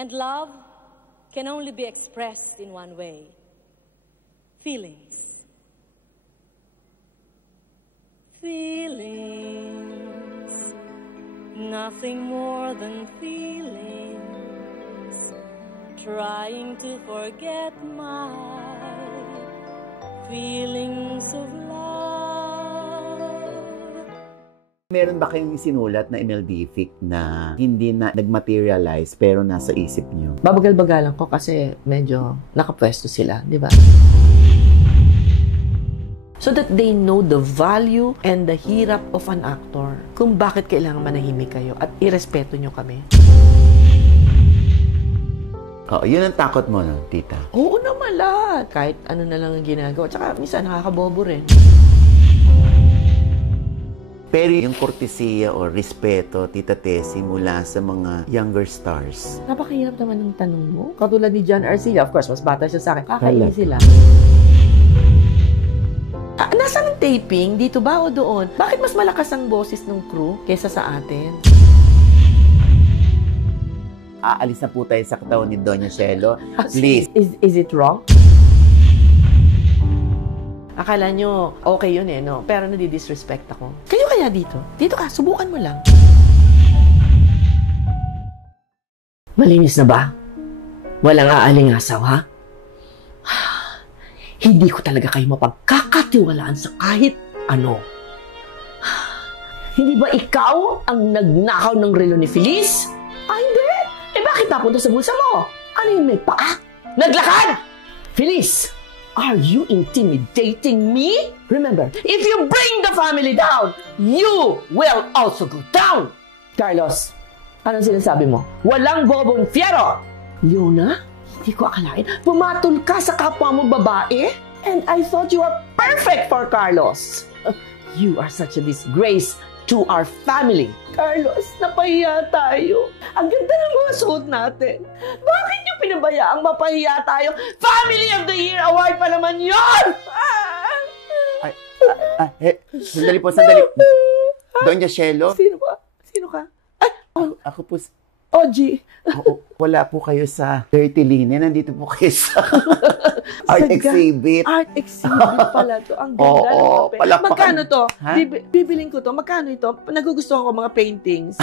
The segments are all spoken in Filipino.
And love can only be expressed in one way. Feelings. Feelings. Nothing more than feelings. Trying to forget my feelings of love. Meron ba kayong sinulat na MLDific na hindi na nag-materialize pero nasa isip nyo? Babagal-bagalan ko kasi medyo nakapwesto sila, di ba? So that they know the value and the hirap of an actor. Kung bakit kailangan manahimik kayo at irespeto nyo kami. Oh, yun ang takot mo, no, tita? Oo naman lahat. Kahit ano na lang ang ginagawa. Tsaka minsan nakakabobo rin. Pero yung kortesiya o respeto, Tita Tessie, mula sa mga younger stars. Napakahirap naman ng tanong mo. Katulad ni John Arcilla, of course, mas bata siya sa akin. Kakainin sila. Nasaan ang taping? Dito ba o doon? Bakit mas malakas ang boses ng crew kesa sa atin? Aalis na po tayo sa katawan ni Doña Shelo. Please. Is it wrong? Akala nyo, okay yun eh, no? Pero nadi-disrespect ako. Kayo kaya dito? Dito ka, subukan mo lang. Malinis na ba? Walang aalingasaw, ha? Hindi ko talaga kayo mapagkakatiwalaan sa kahit ano. Hindi ba ikaw ang nagnakaw ng relo ni Feliz? Hindi. Eh bakit napunta sa bulsa mo? Ano yun, may paa? Naglakad! Feliz! Are you intimidating me? Remember, if you bring the family down, you will also go down! Carlos, anong sinasabi mo? Walang bobong fiero! Leona, hindi ko akalain. Pumatol ka sa kapwa mo babae? And I thought you were perfect for Carlos. You are such a disgrace to our family. Carlos, napahiya tayo. Ang ganda ng mga suot natin. Bakit niyo pinabayaang mapahiya tayo? Family of the Year Award pa naman yun! Sandali po, sandali. Doña Shelo? Sino ba? Sino ka? Ay, Ako po, OG. wala po kayo sa Dirty Linen. Nandito po kayo sa art exhibit. Art exhibit pala to. Ang ganda ng papel. Palakpakan. Magkano to? Ha? Bibiling ko to. Magkano ito? Nagugustuhan ko mga paintings.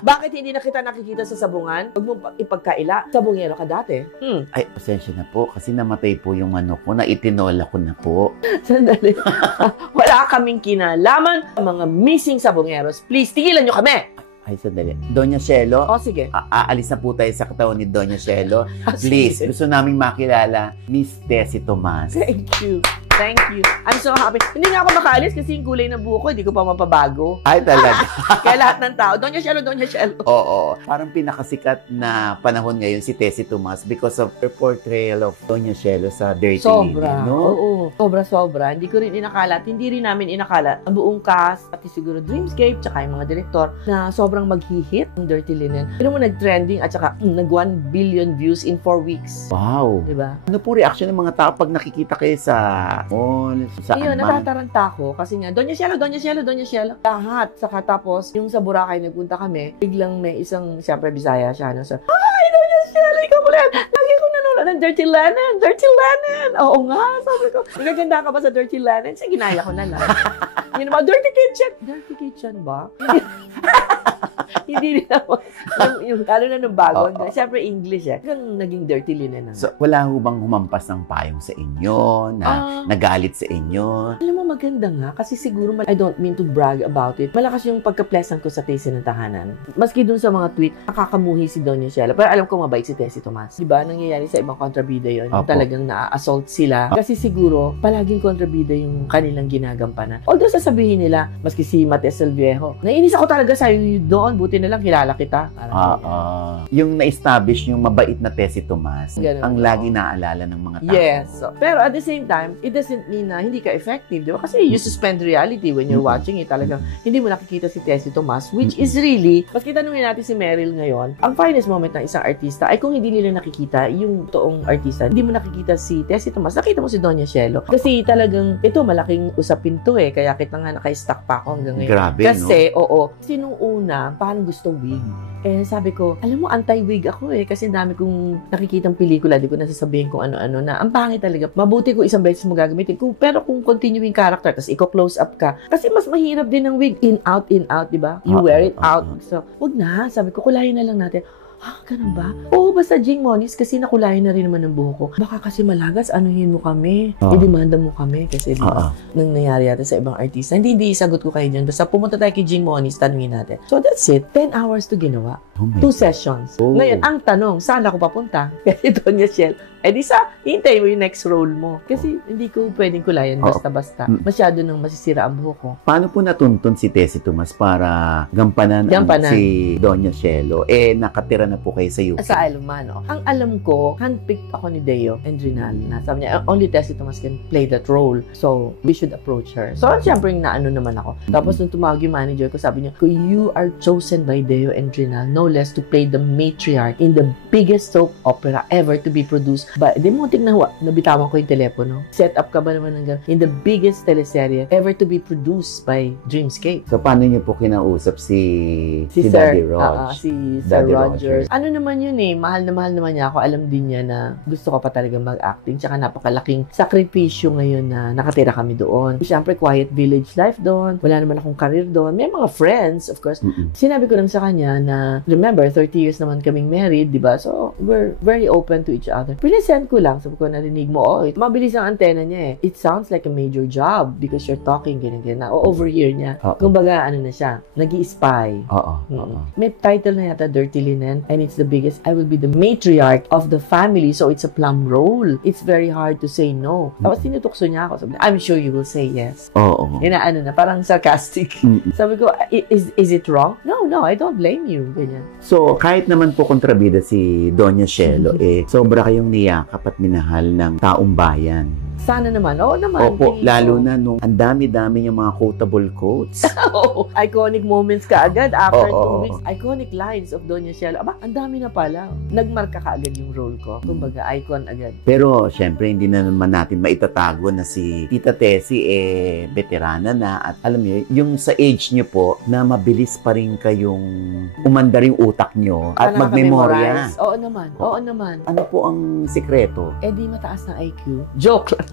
Bakit hindi na kita nakikita sa sabungan? Huwag mo ipagkaila. Sabungero ka dati. Ay, pasensya na po. Kasi namatay po yung manok ko. Naitinola ko na po. Sandali. Wala kaming kinalaman. Mga missing sabungeros. Please, tigilan nyo kami. Ay, sandali. Doña Shelo? O, sige. Aalis na po tayo sa katawan ni Doña Shelo. Please, Sige. gusto naming makilala Miss Tessie Tomas. Thank you. Thank you. I'm so happy. Hindi nga ako makaalis kasi yung kulay ng buhok ko, hindi ko pa mapabago. Ay, talaga? Kaya lahat ng tao, Doña Shelo, Doña Shelo. Oo. Parang pinakasikat na panahon ngayon si Tessie Tomas because of her portrayal of Doña Shelo sa Dirty Sobra. Linen, no? Oo. Sobra. Hindi ko rin inakalat. Hindi rin namin inakalat ang buong cast, pati siguro Dreamscape, tsaka yung mga direktor, na sobrang maghihit ng Dirty Linen. Pero mo nag-trending at tsaka nag 1 billion views in 4 weeks. Wow. Diba? Ano po reaction ng mga tao pag nakikita kayo sa mall, saan Ayun, man? natataranta ko kasi nga, Doña Shelo, Doña Shelo, Doña Shelo. Lahat. Saka tapos, yung sa Boracay nagpunta kami, biglang may isang, siyempre, Bisaya siya, no? So, ay, Doña Shelo, ikaw pala yan. Lagi ko nanonood ng Dirty Linen, Dirty Linen. Oo nga, sabi ko. Nagaganda ka ba sa Dirty Linen? Sige, ginaya ko na lang. Yun naman, Dirty Kitchen. Dirty Kitchen ba? Hindi rin naman. Lalo na nung bago. Siyempre, English eh. Hanggang naging Dirty Linen na. So, wala ho bang humampas ng payong sa inyo, na nagalit sa inyo? Alam mo, maganda nga. Kasi siguro, I don't mean to brag about it. Malakas yung pagka-pleasant ko sa Tessie ng tahanan. Maski dun sa mga tweet, nakakamuhi si Doña Shelo. Pero alam ko mabait si Tessie Tomas. Diba? Nangyayari sa ibang kontrabida yun. Yung talagang na-assault sila. Kasi siguro, palaging kontrabida yung kanilang ginagampanan. Although sasabihin nila, maski si Mates El Viejo, nainis ako talaga sa'yo doon. Buti na lang kilala kita. Yung na-establish yung mabait na Tessie Tomas, Ganun, ang laging naaalala ng mga tao. Yes. So, pero at the same time, it doesn't mean na hindi ka effective, di ba? Kasi you suspend reality when you're watching it. Talagang hindi mo nakikita si Tessie Tomas, which is really, maski tanungin natin si Meryl ngayon, ang finest moment ng isang artista ay kung hindi nila nakikita yung toong artista, hindi mo nakikita si Tessie Tomas, nakita mo si Doña Shelo. Kasi talagang, ito, malaking usapin to eh. Kaya kita nga naka-stuck pa ako hanggang ngayon. Grabe, kasi, no? oo. Kasi nung una, paano ang gusto wig. Eh, sabi ko, alam mo, anti-wig ako eh. Kasi dami kong nakikitang pelikula, di ko nasasabihin kung ano-ano na ang pangit talaga. Mabuti ko isang beses mo gagamitin. Pero kung continuing character, tapos i-close up ka, kasi mas mahirap din ang wig. In, out, di ba? You wear it out. So, wag na. Sabi ko, kulayin na lang natin. Ganun ba? Oo, basta Jing Moniz, kasi nakulayan na rin naman ng buhok ko. Baka kasi malagas, anuhin mo kami. I-demanda mo kami. Kasi diba, nang nangyari yata sa ibang artista. Hindi sagot ko kayo dyan. Basta pumunta tayo kay Jing Moniz, tanungin natin. So that's it. 10 hours to ginawa. 2 sessions. Ngayon, ang tanong, saan ako papunta? Kasi Doña Shell, hintay mo yung next role mo. Kasi hindi ko pwedeng kulayan basta-basta. Masyado nang masisira ang buhok ko. Paano po natuntun si Tessie Tomas para gampanan si Doña Shelo? Nakatira na po kayo sa UK. Sa Isle of Man, Ang alam ko, handpicked ako ni Deo and Rinal. Sabi niya, only Tessie Tomas can play that role. So, we should approach her. So, siyempre, naano naman ako. Tapos, nung tumawag yung manager ko, sabi niya, you are chosen by Deo and Rinal, no less to play the matriarch in the biggest soap opera ever to be produced. Di mo nabitawan ko yung telepono. Set up ka ba naman ng gano'n? In the biggest teleserye ever to be produced by Dreamscape. So, paano niyo po kinausap si Daddy Rog? Si Sir Rogers. Ano naman yun eh, mahal na niya ako. Alam din niya na gusto ko pa talaga mag-acting. Tsaka napakalaking sakripisyo ngayon na nakatira kami doon. Siyempre, quiet village life doon. Wala naman akong career doon. May mga friends, of course. Sinabi ko lang sa kanya na, remember, 30 years naman kaming married, di ba? So, we're very open to each other. Present ko lang. Sabi ko, narinig mo, mabilis ang antena niya eh. It sounds like a major job because you're talking, ganyan. Overhear niya. Kumbaga, ano na siya, nag-i-spy. May title na yata, Dirty Linen, and it's the biggest, I will be the matriarch of the family, so it's a plum role. It's very hard to say no. Tapos tinutukso niya ako. Sabi, I'm sure you will say yes. Inaano na, parang sarcastic. Sabi ko, is it wrong? No, I don't blame you. Ganyan. So, kahit naman po kontrabida si Doña Shelo, sobra kayong niyakap at minahal ng taong bayan. Sana naman. Oo naman. Opo, lalo na nung ang dami-dami yung mga quotable quotes. Iconic moments ka agad after 2 weeks. Iconic lines of Doña Shelo. Ang dami na pala. Nagmarka ka agad yung role ko. Kumbaga, icon agad. Pero, syempre, hindi na naman natin maitatago na si Tita Tessie, veterana na. At alam niyo, yung sa age niyo po, na mabilis pa rin kayong umandar yung utak niyo at magmemorya. Oo naman. Ano po ang sikreto? Di mataas na IQ. Joke lang.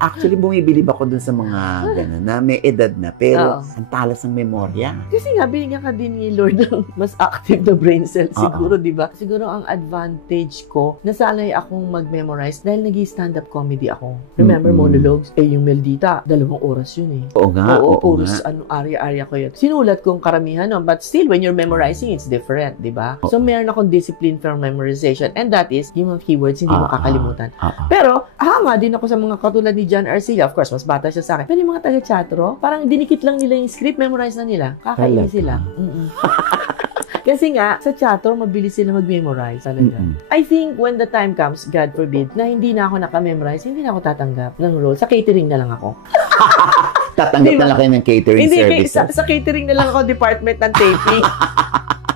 Actually, bumibilib ako dun sa mga gano'n na may edad na, pero ang talas ng memorya. Kasi nga, binigyan ka din ni Lord ng mas active na brain cell siguro, di ba? Siguro ang advantage ko, nasanay akong mag-memorize dahil nag-stand-up comedy ako. Remember, monologues? Yung Meldita, 2 oras yun eh. Oo nga. Oras, area ko yun. Sinulat kong karamihan, but still, when you're memorizing, it's different, di ba? So, meron akong discipline for memorization, and that is, yung mga keywords, hindi mo kakalimutan. Pero, hanga din ako sa mga katulad ni John Arcilla. Of course, mas bata siya sa akin. Pero yung mga taga-chatro, parang dinikit lang nila yung script, memorize na nila. Kakainis sila. Kasi nga, sa chatro, mabilis sila mag-memorize talaga. I think when the time comes, God forbid, na hindi na ako naka-memorize, hindi na ako tatanggap ng role. Sa catering na lang ako. Tatanggap na lang kayo ng catering services? Hindi, sa catering na lang ako department ng taping.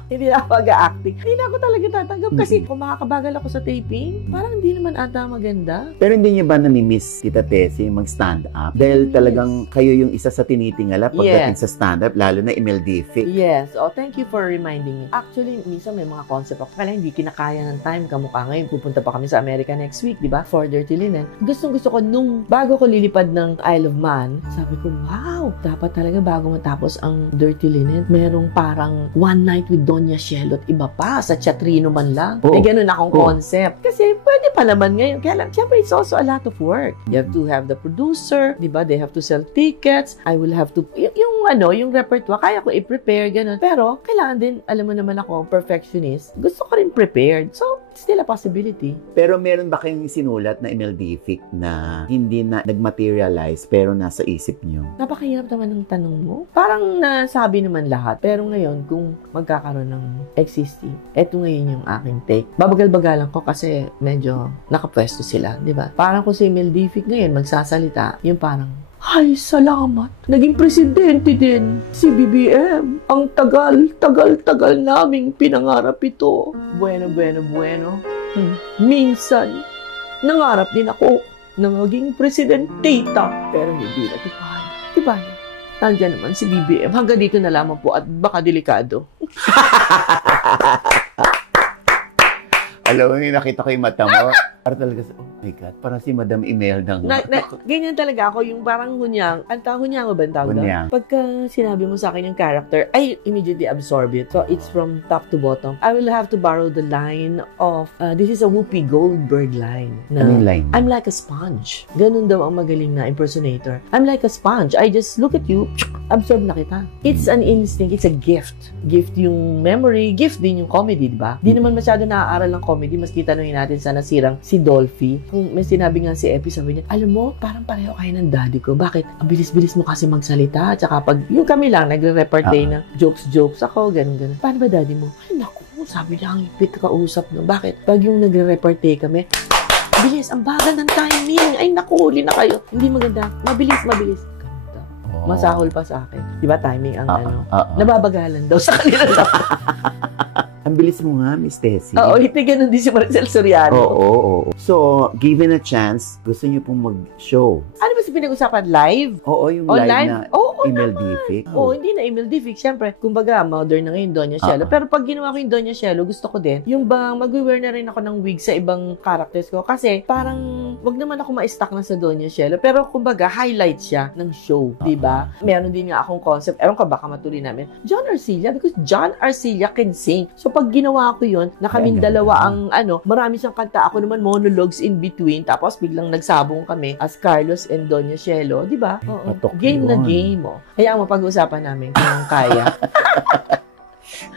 Hindi na ako mag-acting. Hindi na ako talaga tatanggap kasi kung makakabagal ako sa taping, parang hindi naman ata maganda. Pero hindi niyo ba nami-miss, Tita Tessie, mag-stand up? Dahil talagang kayo yung isa sa tinitingala pagdating sa stand up, lalo na Imeldific. Yes. Thank you for reminding me. Actually, minsan may mga concept ako. Kaya hindi kinakaya ng time kamukha ngayon. Pupunta pa kami sa America next week, di ba? For Dirty Linen. Gustong-gusto ko nung bago ko lilipad ng Isle of Man, sabi ko, wow, dapat talaga bago matapos ang Dirty Linen, merong parang one night with Doña Shelo at iba pa, sa Chatrino man lang. May ganun akong concept. Kasi pwede pa naman ngayon. Kaya lang, syempre, it's also a lot of work. You have to have the producer, di ba? They have to sell tickets. I will have to, yung repertoire, kaya ko i-prepare, ganun. Pero, kailangan din, alam mo naman ako, perfectionist. Gusto ko rin prepared. So, it's still a possibility. Pero meron ba kayong sinulat na Imeldific na hindi na nag-materialize pero nasa isip niyo? Napakahirap naman ng tanong mo. Parang nasabi naman lahat. Pero ngayon, kung magkakaroon ng existing, eto ngayon yung aking take. Babagal-bagalan ko kasi medyo nakapwesto sila, di ba? Parang kung si Imeldific ngayon magsasalita, yung parang, ay, salamat. Naging presidente din si BBM. Ang tagal naming pinangarap ito. Bueno. Minsan, nangarap din ako na maging presidentita. Pero hindi na tupahan. Diba? nandiyan naman si BBM. Hanggang dito na lamang po at baka delikado. Alam mo, nakita ko yung mata mo. Parang talaga, oh my God, parang si Madam Imelda. Ganyan talaga ako, yung parang hunyang. Hunyang ba ang tawag doon? Hunyang. Pagka sinabi mo sa akin yung character, I immediately absorb it. So, it's from top to bottom. I will have to borrow the line of, this is a Whoopi Goldberg line. Na, Anong line? I'm like a sponge. Ganun daw ang magaling na impersonator. I'm like a sponge. I just look at you, absorb na kita. It's an instinct. It's a gift. Gift yung memory, gift din yung comedy, di ba? Di naman masyado naaaral ng comedy, maski tanongin natin sa nasirang si Dolphy. Kung may sinabi nga si Epi, sabi niya, alam mo, parang pareho kayo ng daddy ko. Bakit? Ang bilis-bilis mo kasi magsalita. Tsaka pag, yung kami lang, nagre-repartay na jokes ako, ganun. Paano ba daddy mo? Ay, naku, sabi niya, ang ipit kausap no. Bakit? Pag yung nagre-repartay kami, bilis, ang bagal ng timing. Ay, naku, huli na kayo. Hindi maganda. Mabilis. Ganda. Masahol pa sa akin. Diba timing ang nababagalan daw sa kanila. Ang bilis mo nga, Miss Tessie. Oo, hindi ganun din si Maricel Soriano. Oo. So, given a chance, gusto niyo pong mag-show. Ano ba si pinag-usapan? Live? Oo, yung Online? live na Oo, email naman. Dific. Oo, hindi na email Dific. Siyempre, kumbaga, modern na ngayon, Doña Cielo. Pero pag ginawa ko yung Doña Cielo, gusto ko din, yung bang mag-wear na rin ako ng wig sa ibang characters ko. Kasi, parang, wag naman ako ma-stuck na sa Doña Cielo. Pero, kumbaga, highlight siya ng show. Diba? Meron din nga akong concept. Ewan ko, baka matuloy namin. John Arcilla, because John Arcilla can sing. So, pag ginawa ko yun, na kaming dalawa ang, marami siyang kanta. Ako naman, monologues in between. Tapos, biglang nagsabong kami as Carlos and Doña Cielo. Diba? Oo. Game na game. Kaya mapag-usapan namin kung kaya.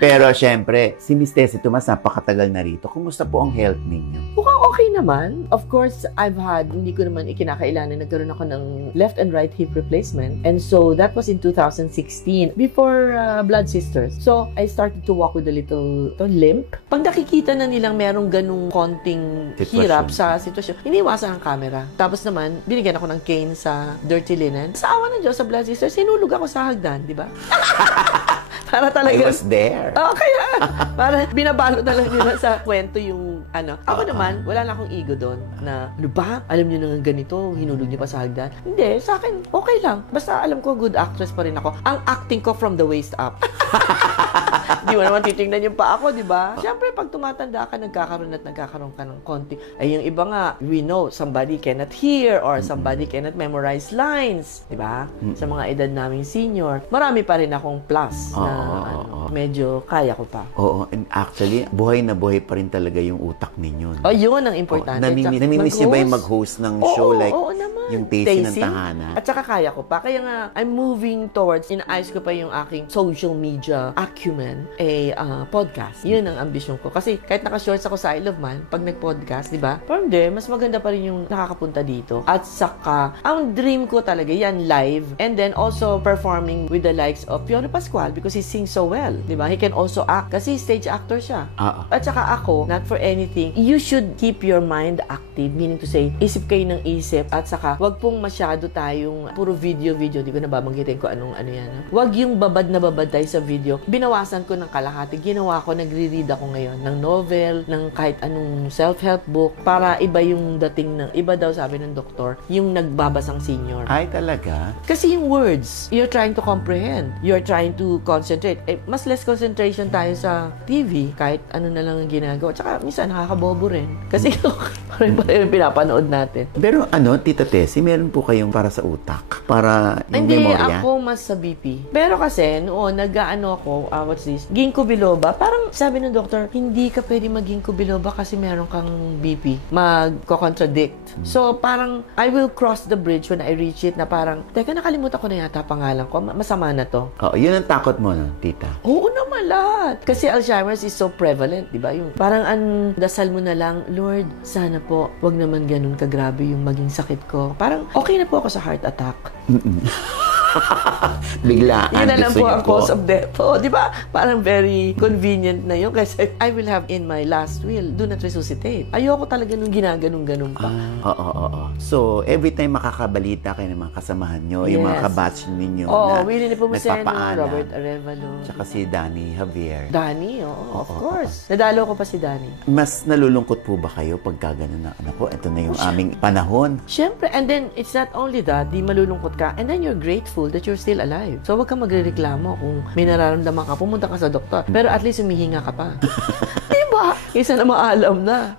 Pero, syempre, si Miss Tessie Tomas, napakatagal na rito. Kumusta po ang health ninyo? Mukhang okay naman. Of course, hindi ko naman ikinakailangan, nagkaroon ako ng left and right hip replacement. And so, that was in 2016, before Blood Sisters. So, I started to walk with a little limp. Pag nakikita na nilang merong ganung konting hirap sa sitwasyon, iniwasan ang camera. Tapos naman, binigyan ako ng cane sa Dirty Linen. Sa awa ng Diyos, sa Blood Sisters, sinulog ako sa hagdan, di ba? Para talaga. I was there. Oo, kaya. Para binabalo na lang nila sa kwento yung Ako naman, wala na akong ego doon na, ba? Alam niyo na ganito, hinulog niyo pa sa hagdan. Hindi, sa akin, okay lang. Basta alam ko, good actress pa rin ako. Ang acting ko from the waist up. Di mo naman titingnan yung pa ako, di ba? Siyempre, pag tumatanda ka, nagkakaroon ka ng konti. Ay, yung iba nga, we know, somebody cannot hear or somebody cannot memorize lines. Di ba? Sa mga edad naming senior, marami pa rin akong plus na medyo kaya ko pa. Oo, and actually, buhay na buhay pa rin talaga yung utak ninyo. Oh, yun ang importante. Namimiss niyo ba yung mag-host ng show like naman. yung Tasty ng Tahanan? At saka kaya ko pa. Kaya nga, I'm moving towards, inaayos ko pa yung aking social media acumen, podcast. Yun ang ambisyon ko. Kasi kahit naka-shorts ako sa I Love Man, pag nag-podcast, di ba? Pero hindi, mas maganda pa rin yung nakakapunta dito. At saka, ang dream ko talaga, yan live. And then also performing with the likes of Piolo Pascual because he sings so well. Di ba? He can also act. Kasi stage actor siya. At saka ako, not for anything, you should keep your mind active. Meaning to say, isip kayo ng isip. At saka, wag pong masyado tayong puro video. Di ko na babanggitin ko ano yan. Wag yung babad na babad tayo sa video. Binawasan ko ng kalahati. Ginawa ko, nagre-read ako ngayon ng novel, ng kahit anong self-help book para iba yung dating ng, iba daw sabi ng doktor, yung nagbabasang senior. Ay, talaga? Kasi yung words, you're trying to comprehend. You're trying to concentrate. Mas less concentration tayo sa TV, kahit ano na lang ang ginagawa. Tsaka, minsan, nakakabobo rin. Kasi, parang yung pinapanood natin. Pero Tita Tessie, meron po kayong para sa utak? Para yung Hindi, memorya? ako mas sa BP. Pero kasi, noon, nag-ano ako, what's this? Ginkgo biloba. Parang sabi ng doktor, hindi ka pwede mag-ginkgo biloba kasi meron kang BP. Magko-contradict. So, parang, I will cross the bridge when I reach it na parang, teka, nakalimutan ko na yata pangalan ko. Masama na to. Yun ang takot mo, no, tita? Oo naman lahat. Kasi Alzheimer's is so prevalent, di ba? Yung, parang dasal mo na lang, Lord, sana po, wag naman ganun kagrabe yung maging sakit ko. Parang, okay na po ako sa heart attack. Biglaan. Yun na lang po ang cause of death. Di ba? Parang very convenient na yun kasi I will have in my last will, do not resuscitate. Ayoko talaga nung ginaganong-ganon pa. So, every time makakabalita kayo ng mga kasamahan nyo, yung mga kabatch ninyo na Willie Nepomuceno, nagpapaalam. Robert Arevalo. Tsaka si Danny Javier. Danny, of course. Nadalo ko pa si Danny. Mas nalulungkot po ba kayo pagka gano'n na, ako, ito na yung aming panahon? Siyempre, and then, it's not only that, di malulungkot ka, and then you're grateful grateful that you're still alive. So, wag kang magrereklamo kung may nararamdaman ka, pumunta ka sa doktor. Pero at least humihinga ka pa. Diba? Isa na maalam na.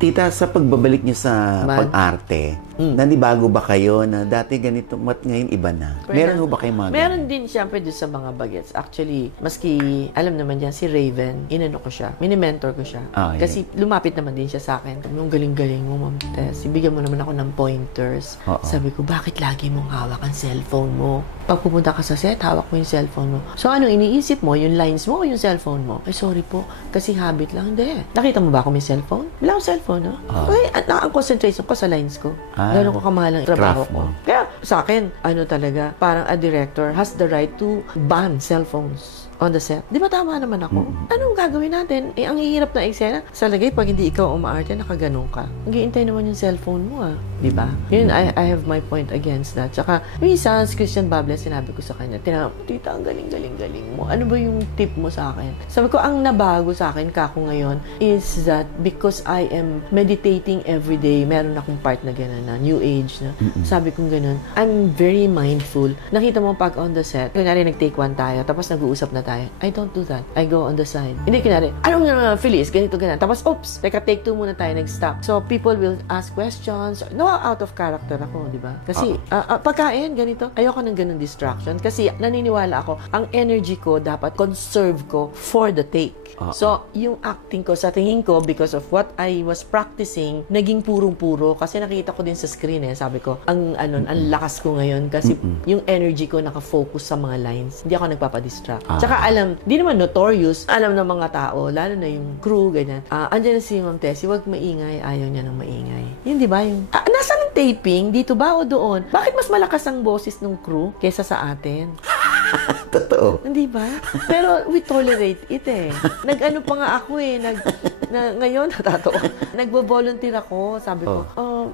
Tita, sa pagbabalik niyo sa pag-arte, nanibago ba kayo na dati ganito, ngayon iba na? Meron ho ba kayong mga Meron din siyempre doon sa mga bagets. Actually, maski alam naman yan, si Raven, inano ko siya, mini-mentor ko siya. Kasi lumapit naman din siya sa akin. Yung galing-galing mo, Ma'am Tess, ibigyan mo naman ako ng pointers. Sabi ko, bakit lagi mong hawak ang cellphone mo? Pag pupunta ka sa set, hawak mo yung cellphone mo. So, anong iniisip mo? Yung lines mo o yung cellphone mo? Ay, sorry po. Kasi habit lang. Hindi. Nakita mo ba ako may cellphone? Wala akong cellphone, no? Okay, ang concentration ko sa lines ko. Gano'n ko kamahal ang trabaho ko. Kaya, sa akin, talaga, parang a director has the right to ban cellphones on the set. Di ba tama naman ako? Anong gagawin natin? Ang hihirap na eksena. Sa lagay, pag hindi ikaw umaarte, nakaganon ka. Nag-iintay naman yung cellphone mo, Di ba? Yun, I have my point against that. Tsaka, minsan, Christian Bable, sinabi ko sa kanya, Tita, ang galing-galing mo. Ano ba yung tip mo sa akin? Sabi ko, ang nabago sa akin, kako ngayon, is that because I am meditating every day, meron akong part na gano'n na, new age na. Sabi kong gano'n, I'm very mindful. Nakita mo pag on the set, kunyari nag-take one tayo, tapos nag-uusap na tayo. I don't do that. I go on the side. Hindi kunyari, anong Phyllis? Ganito, ganyan. Tapos, oops, take two muna tayo, nag-stop. So, people will ask questions. No, out of character ako, di ba? Kasi, pagkain, ganito. Ayoko ng ganun distraction. Kasi, naniniwala ako, ang energy ko dapat conserve ko for the take. So, yung acting ko, sa tingin ko, because of what I was practicing, naging purong-puro. Kasi nakita ko din sa screen sabi ko, ang lakas ko ngayon kasi yung energy ko nakafocus sa mga lines. Hindi ako nagpapadistract. Tsaka alam, di naman notorious, alam ng mga tao, lalo na yung crew, ganyan. Andyan na si Ma'am Tessie, wag maingay, ayaw niya ng maingay. Yun, di ba? Yung, nasaan ang taping? Dito ba o doon? Bakit mas malakas ang boses ng crew kesa sa atin? Totoo. Hindi ba? Pero we tolerate it Nag-ano pa nga ako ngayon, natatawa. Nagbo-volunteer ako. Sabi ko,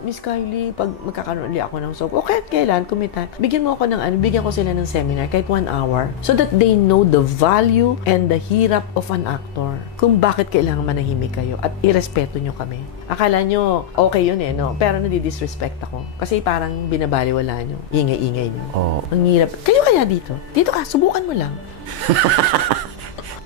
Miss Kylie, pag magkakaroon ulit ako ng soap, okay, kailan, kumita. Bigyan mo ako ng bigyan ko sila ng seminar, kahit 1 hour, so that they know the value and the hirap of an actor. Kung bakit kailangan manahimik kayo at irespeto nyo kami. Akala nyo, okay yun no? Pero nadi-disrespect ako. Kasi parang binabaliwala nyo. Ingay-ingay nyo. Ang hirap. Kayo kaya dito? Dito ka, subukan mo lang.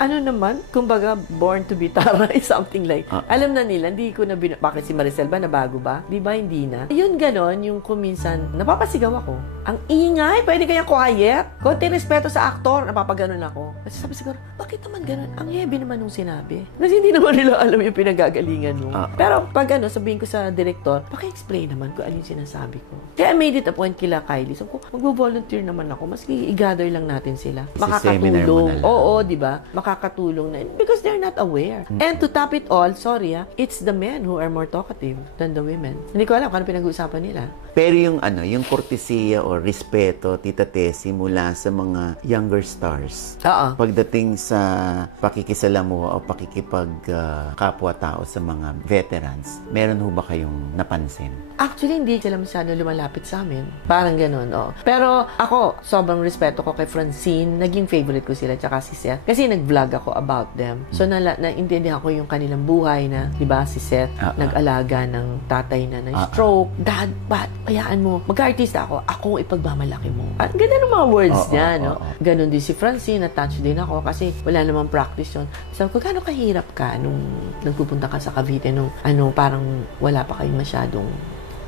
Ano naman, kumbaga, born to be Tara is something like, alam na nila, hindi ko na bakit si Maricel ba, nabago ba? Di ba, hindi na? Yun ganon, yung kuminsan, napapasigaw ako. Ang ingay, pwede kayang quiet. Konti respeto sa aktor, napapaganon ako. Kasi sabi siguro, bakit naman ganon? Ang heavy naman nung sinabi. Kasi hindi naman nila alam yung pinagagalingan mo. Pero pag sabihin ko sa director, paki-explain naman kung alin sinasabi ko. Kaya I made it a point kila Kylie. So, magvo-volunteer naman ako, maski i-gather lang natin sila. Makakatulong. Oo, di ba? Makakatulong na because they're not aware. And to top it all, sorry it's the men who are more talkative than the women. Hindi ko alam kung ano pinag-uusapan nila. Pero yung kortesiya o respeto, Tita Tessie, mula sa mga younger stars. Pagdating sa pakikisalamuha o pakikipag-kapwa-tao sa mga veterans, meron ho ba kayong napansin? Actually, hindi sila masyado lumalapit sa amin. Parang ganun, Pero ako, sobrang respeto ko kay Francine. Naging favorite ko sila, tsaka si Seth. Kasi nag-vlog ako about them. So, naintindihan ko yung kanilang buhay na, di ba, si Seth, nag-alaga ng tatay na na-stroke. Dad, hayaan mo, magka-artista ako ipagmamalaki mo. Ganda ng mga words niya, no? Ganon din si Francine, na-touch din ako kasi wala namang practice yun. Sabi ko, gano'ng kahirap ka nung nagpupunta ka sa Cavite nung parang wala pa kayong masyadong.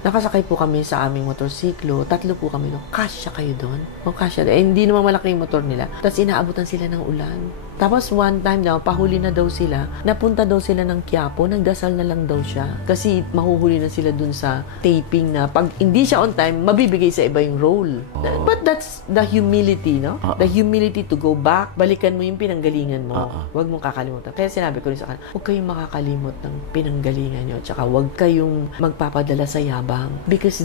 Nakasakay po kami sa aming motorsiklo. 3 po kami doon. Kasya kayo doon? Kasya. Hindi naman malaki yung motor nila. Tapos inaabutan sila ng ulan. Tapos one time daw, pahuli na daw sila. Napunta daw sila ng Quiapo. Nagdasal na lang daw siya. Kasi mahuhuli na sila dun sa taping na pag hindi siya on time, mabibigay sa iba yung role. But that's the humility, no? The humility to go back. Balikan mo yung pinanggalingan mo. Huwag mong kakalimutan. Kaya sinabi ko rin sa kanila, huwag kayong makakalimot ng pinanggalingan nyo. Tsaka huwag kayong magpapadala sa yabang. Because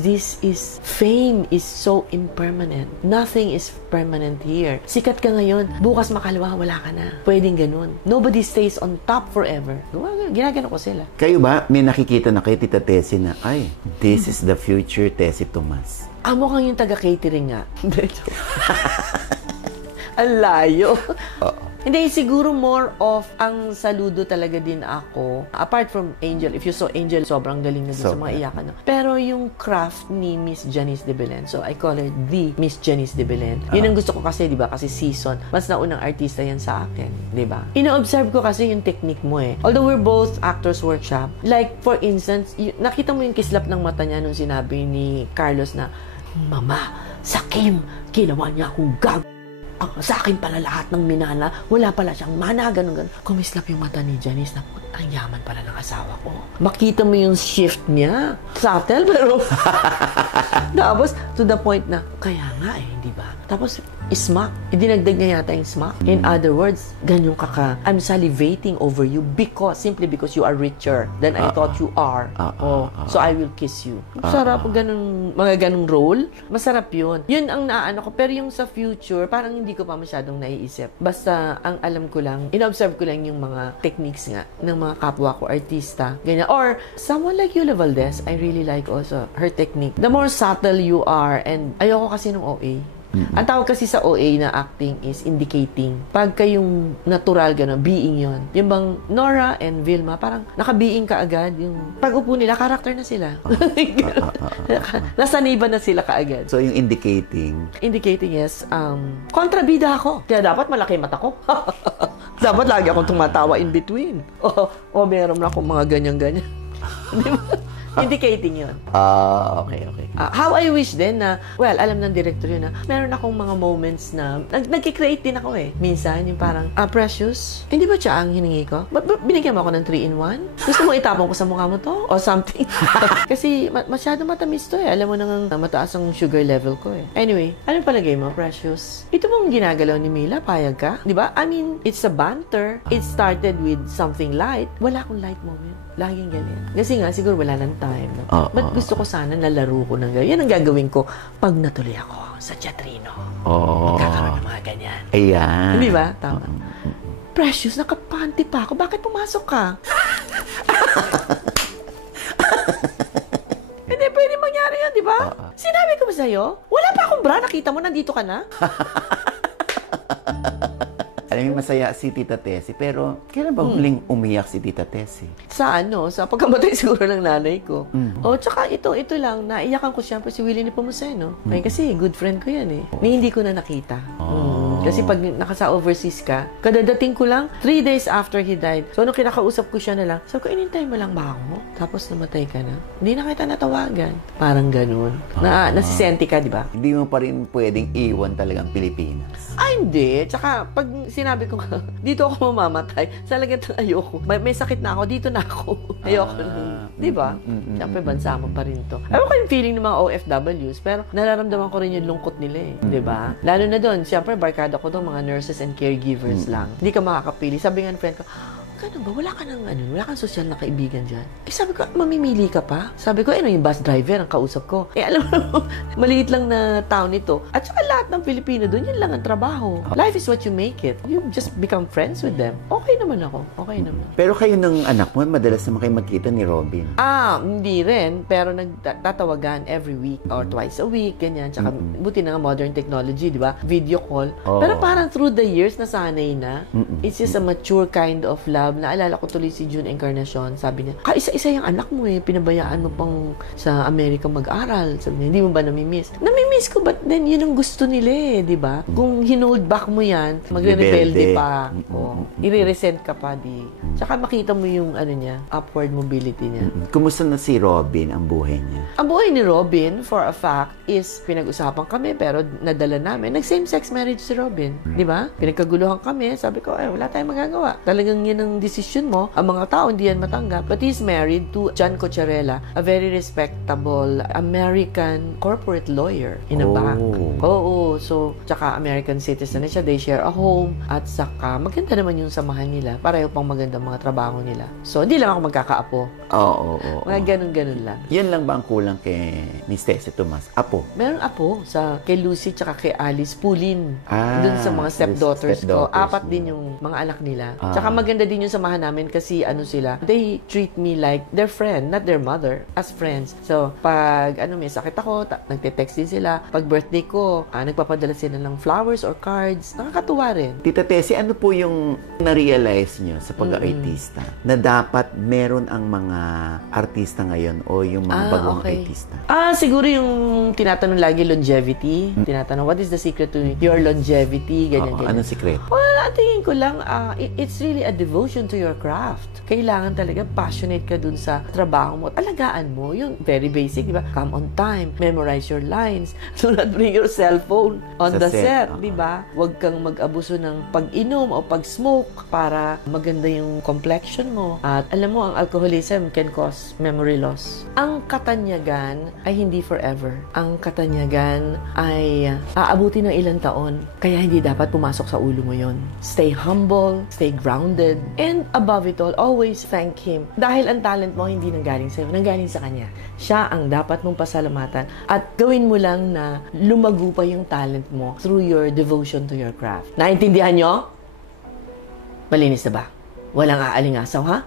fame is so impermanent. Nothing is permanent here. Sikat ka ngayon, bukas makalawa, wala ka na. Pwedeng ganun. Nobody stays on top forever. Ginagano ko sila. Kayo ba, may nakikita na kayo, Tita Tessie, na, this is the future Tessie Tomas? Mukhang yung taga-catering nga. Ang layo. Hindi, siguro more of ang saludo talaga din ako. Apart from Angel, if you saw Angel, sobrang galing na din sa mga iyakan. No? Pero yung craft ni Miss Janice de Belen, so I call her the Miss Janice de Belen. Yun ang gusto ko kasi, di ba? Kasi season, mas naunang artista yan sa akin. Di ba? Ino-observe ko kasi yung technique mo eh. Although we're both actors workshop, like for instance, nakita mo yung kislap ng mata niya nung sinabi ni Carlos na, Mama, sa Kim, ginawa niya akong gag. Sa akin pala lahat ng minana, wala pala siyang mana, ganun. Kumislap yung mata ni Janice na, ang yaman pala ng asawa ko. Makita mo yung shift niya. Subtle, pero tapos, to the point na, kaya nga eh, di ba? Tapos, smack. Idinagdag niya yata yung smack. In other words, ganyan I'm salivating over you simply because you are richer than I thought you are. So I will kiss you. Sarap, mga ganung role. Masarap yun. Yun ang naano ko. Pero yung sa future, parang hindi ko pa masyadong naiisip. Basta, ang alam ko lang, in-observe ko lang yung mga techniques nga ng mga kapwa ko artista. Ganyan. Or, someone like Yula Valdez, I really like also her technique. The more subtle you are, and ayoko kasi ng OA. Ang tawag kasi sa OA na acting is indicating. Pagka yung natural gano'n, being yon. Yung bang Nora and Vilma, parang naka-being ka agad. Yung pag-upo nila, character na sila. Nasaniba na sila kaagad. So, yung indicating? Indicating is, kontrabida ako. Kaya dapat malaki mata ko. Dapat lagi akong tumatawa in between. Meron na akong mga ganyan-ganyan. Di ba? Indicating yun. Okay. How I wish din na, well, alam ng director yun na, meron akong mga moments na, nagkikreate din ako eh. Minsan, yung parang, Precious, hindi ba siya ang hiningi ko? Binigyan mo ako ng 3-in-1? Gusto mo itapon ko sa mukha mo to? O something? Kasi, masyado matamis to eh. Alam mo nang mataas ang sugar level ko eh. Anyway, ano palagay mo, Precious? Ito bang ginagalaw ni Mila? Payag ka? Di ba? I mean, it's a banter. It started with something light. Wala akong light moment. Laging ganyan. Kasi nga, siguro wala ng time. No? But gusto ko sana nalaro ko ng ganyan. Yan ang gagawin ko pag natuloy ako sa teatrino. Kakaroon ng mga ganyan. Ayan. Hindi ba? Tama. Precious, nakapanty pa ako. Bakit pumasok ka? Hindi pwede mangyari yan, di ba? Sinabi ko ba sa'yo? Wala pa akong bra. Nakita mo, nandito ka na? Alam mo, masaya si Tita Tessie, pero kailan ba huling umiyak si Tita Tessie? Sa pagkamatay siguro ng nanay ko. Tsaka ito lang, naiyakan ko siyempre si Willie Nepomuceno. Kasi good friend ko yan eh. Hindi ko na nakita. Kasi pag nakasa overseas ka, kadadating ko lang, 3 days after he died. So, nung kinakausap ko siya na lang, sabi ko, inintay mo lang ba ako? Tapos namatay ka na. Hindi na kita natawagan. Parang ganun. Nasisenti ka, di ba? Hindi mo pa rin pwedeng iwan talagang Pilipinas. Hindi. Tsaka, pag sinabi ko, dito ako mamamatay, talagang ayoko. May sakit na ako, dito na ako. Ayoko na. Di ba? Siyempre, bansa mo pa rin to. Ewan ko yung feeling ng mga OFWs, pero nararamdaman ko rin yung lungkot nila eh. Di ba? Lalo na doon, siyempre, barkada ko doon, mga nurses and caregivers lang. Hindi ka makakapili. Sabi nga ng friend ko, ganun ba? Wala kang sosyal na kaibigan dyan. Sabi ko, mamimili ka pa? Sabi ko, yung bus driver ang kausap ko. Alam mo, maliit lang na town ito. At saka lahat ng Pilipino doon, yun lang ang trabaho. Life is what you make it. You just become friends with them. Okay naman ako. Okay naman. Pero kayo ng anak mo, madalas naman kayo magkita ni Robin. Hindi rin. Pero nagtatawagan every week or twice a week, ganyan. Tsaka buti na nga modern technology, di ba? Video call. Pero parang through the years, nasanay na. It's just a mature kind of love. Naalala ko tuloy si June Encarnacion. Sabi niya, isa-isa yung anak mo eh. Pinabayaan mo pang sa Amerika mag-aral. Sabi niya, hindi mo ba namimiss? Namimiss ko, but then yun ang gusto nila eh, di ba? Kung hinold back mo yan, magre-rebelde pa. I-resent ka pa, di. Tsaka makita mo yung upward mobility niya. Kumusta na si Robin ang buhay niya? Ang buhay ni Robin, for a fact, is pinag-usapan kami pero nadala namin. Nag-same-sex marriage si Robin. Di ba? Pinagkaguluhan kami. Sabi ko, wala tayong magagawa. Talagang yan ang decision mo. Ang mga tao hindi yan matanggap. But he's married to John Cocharella, a very respectable American corporate lawyer in a bank. So, tsaka American citizen na siya. They share a home. At saka, maganda naman yung samahan nila. Pareho pang maganda mga trabaho nila. So, hindi lang ako magkakaapo. Mga ganun-ganun lang. Yan lang ba ang kulang kay Miss Tessie Tomas? Apo? Meron apo kay Lucy tsaka kay Alice Pulin. Doon sa mga stepdaughters ko. 4 din yung mga anak nila. Tsaka maganda din yung yung samahan namin kasi sila, they treat me like their friend, not their mother, as friends. So, pag may sakit ako, nagte-text din sila. Pag birthday ko, nagpapadala sila ng flowers or cards. Nakakatuwa rin. Tita Tessie, ano po yung na-realize nyo sa pag-artista? Na dapat meron ang mga artista ngayon o yung mga bagong artista? Siguro yung tinatanong lagi longevity. Tinatanong, what is the secret to your longevity? Ganyan. Anong secret? Well, tingin ko lang, it's really a devotion to your craft. Kailangan talaga passionate ka dun sa trabaho mo. Alagaan mo. Yung very basic, di ba? Come on time. Memorize your lines. Do not bring your cellphone on the set, di ba? Huwag kang mag-abuso ng pag-inom o pag-smoke para maganda yung complexion mo. At alam mo, ang alcoholism can cause memory loss. Ang katanyagan ay hindi forever. Ang katanyagan ay aabuti ng ilang taon. Kaya hindi dapat pumasok sa ulo mo yon. Stay humble, stay grounded, and above it all, always thank Him. Dahil ang talent mo hindi nanggaling sa'yo, nanggaling sa Kanya. Siya ang dapat mong pasalamatan at gawin mo lang na lumago pa yung talent mo through your devotion to your craft. Naintindihan nyo? Malinis na ba? Walang aalingasaw, ha?